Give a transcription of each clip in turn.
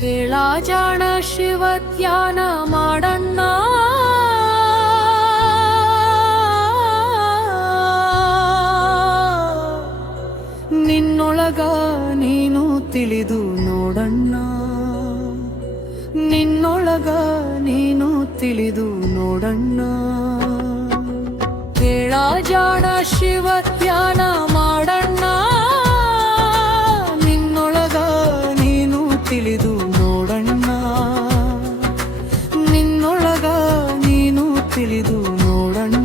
ಕೇಳಾಜಾಣ ಶಿವ ಧ್ಯಾನ ಮಾಡಣ್ಣ, ನಿನ್ನೊಳಗ ನೀನು ತಿಳಿದು ನೋಡಣ್ಣ, ನಿನ್ನೊಳಗ ನೀನು ತಿಳಿದು ನೋಡಣ್ಣ. ಕೇಳಾಜಾಣ ಶಿವ ಧ್ಯಾನ ಮಾಡಣ್ಣ, ನಿನ್ನೊಳಗ ನೀನು ತಿಳಿದು ನೋಡಣ್ಣ, ನಿನ್ನೊಳಗ ನೀನು ತಿಳಿದು ನೋಡಣ್ಣ.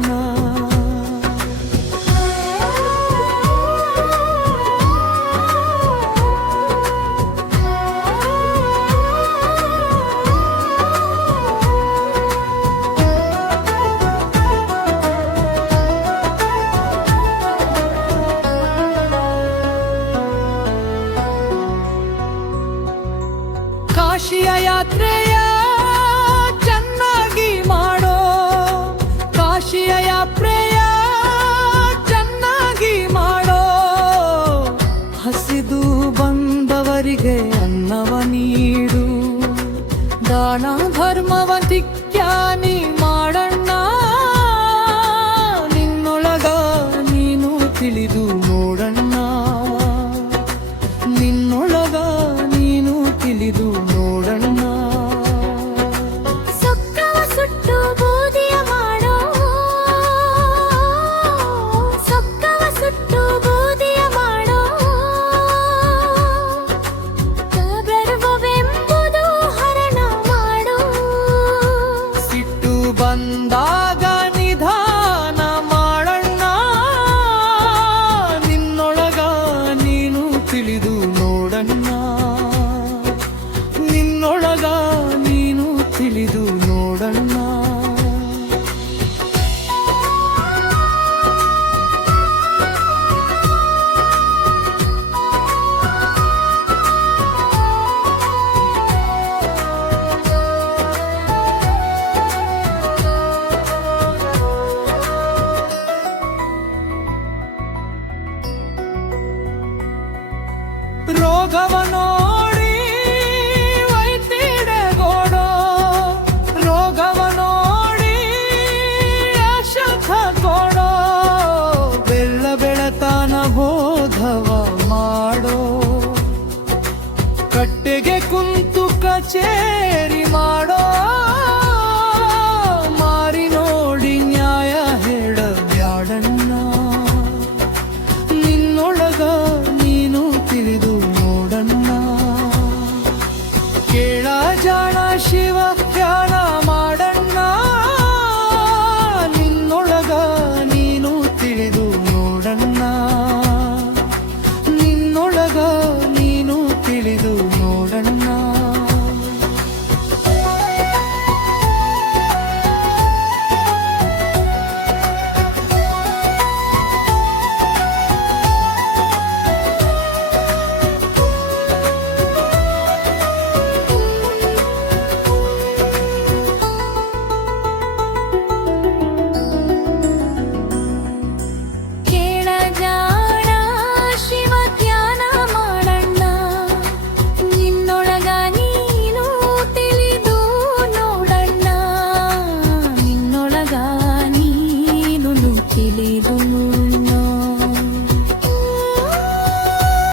ಕಾಶಿಯ ಯಾತ್ರೆಯ ಚೆನ್ನಾಗಿ ಮಾಡೋ, ಕಾಶಿಯ ಯಾತ್ರೆಯ ಚೆನ್ನಾಗಿ ಮಾಡೋ, ಹಸಿದು ಬಂದವರಿಗೆ ಅನ್ನವ ನೀಡು, ದಾನ ಧರ್ಮವ ತ್ಯಾನಿ ಮಾಡಣ್ಣ, ನಿನ್ನೊಳಗ ನೀನು ತಿಳಿದು ನೋಡಣ್ಣ, ನಿನ್ನೊಳಗ ನೀನು ತಿಳಿದು ನೋಡಣ್ಣ. ಸೊಕ್ಕವ ಸುಟ್ಟು ಬೂದಿಯ ಮಾಡೋ, ಸೊಕ್ಕವ ಸುಟ್ಟು ಬೂದಿಯ ಮಾಡೋ, ಗರ್ವವೆಂಬುದು ಹರಣ ಮಾಡೋ, ಸಿಟ್ಟು ಬಂದಾಗ ನಿಧಾನ ಮಾಡಣ್ಣ, ನಿನ್ನೊಳಗ ನೀನು ತಿಳಿದು ನೋಡಣ್ಣ, ನಿನ್ನೊಳಗ ನೀನು ತಿಳಿದು ನೋಡಣ್ಣ. ರೋಗವನೋ